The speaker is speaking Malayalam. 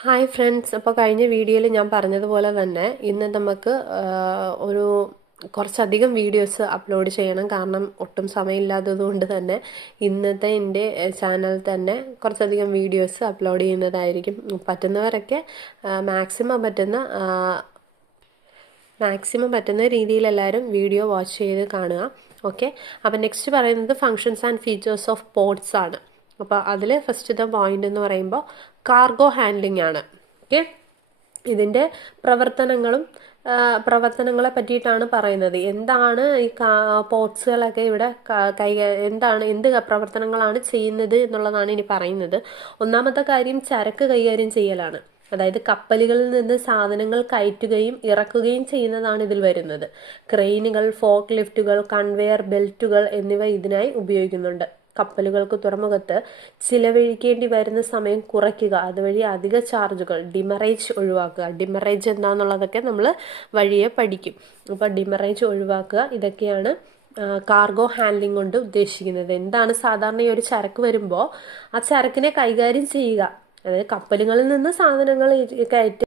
ഹായ് ഫ്രണ്ട്സ്, അപ്പോൾ കഴിഞ്ഞ വീഡിയോയിൽ ഞാൻ പറഞ്ഞതുപോലെ തന്നെ ഇന്ന് നമുക്ക് ഒരു കുറച്ചധികം വീഡിയോസ് അപ്ലോഡ് ചെയ്യണം. കാരണം ഒട്ടും സമയമില്ലാത്തത് കൊണ്ട് തന്നെ ഇന്നത്തെ എൻ്റെ ചാനൽ തന്നെ കുറച്ചധികം വീഡിയോസ് അപ്ലോഡ് ചെയ്യുന്നതായിരിക്കും. പറ്റുന്നവരൊക്കെ മാക്സിമം പറ്റുന്ന രീതിയിൽ എല്ലാവരും വീഡിയോ വാച്ച് ചെയ്ത് കാണുക. ഓക്കെ, അപ്പം നെക്സ്റ്റ് പറയുന്നത് functions and features of ports ആണ്. അപ്പോൾ അതിൽ ഫസ്റ്റത്തെ പോയിന്റ് എന്ന് പറയുമ്പോൾ കാർഗോ ഹാൻഡ്ലിംഗ് ആണ്. ഓക്കെ, ഇതിൻ്റെ പ്രവർത്തനങ്ങളെ പറ്റിയിട്ടാണ് പറയുന്നത്. എന്താണ് ഈ പോർട്സുകളൊക്കെ ഇവിടെ എന്ത് പ്രവർത്തനങ്ങളാണ് ചെയ്യുന്നത് എന്നുള്ളതാണ് ഇനി പറയുന്നത്. ഒന്നാമത്തെ കാര്യം ചരക്ക് കൈകാര്യം ചെയ്യലാണ്. അതായത് കപ്പലുകളിൽ നിന്ന് സാധനങ്ങൾ കയറ്റുകയും ഇറക്കുകയും ചെയ്യുന്നതാണ് ഇതിൽ വരുന്നത്. ക്രെയിനുകൾ, ഫോക്ക് ലിഫ്റ്റുകൾ, കൺവെയർ ബെൽറ്റുകൾ എന്നിവ ഇതിനായി ഉപയോഗിക്കുന്നുണ്ട്. കപ്പലുകൾക്ക് തുറമുഖത്ത് ചിലവഴിക്കേണ്ടി വരുന്ന സമയം കുറയ്ക്കുക, അതുവഴി അധിക ചാർജുകൾ, ഡിമറേജ് ഒഴിവാക്കുക. ഡിമറേജ് എന്താണെന്നുള്ളതൊക്കെ നമ്മൾ വഴിയെ പഠിക്കും. അപ്പോൾ ഡിമറേജ് ഒഴിവാക്കുക, ഇതൊക്കെയാണ് കാർഗോ ഹാൻഡ്ലിംഗ് കൊണ്ട് ഉദ്ദേശിക്കുന്നത്. എന്താണ് സാധാരണ ഈ ഒരു ചരക്ക് വരുമ്പോൾ ആ ചരക്കിനെ കൈകാര്യം ചെയ്യുക. അതായത് കപ്പലുകളിൽ നിന്ന് സാധനങ്ങൾ കയറ്റി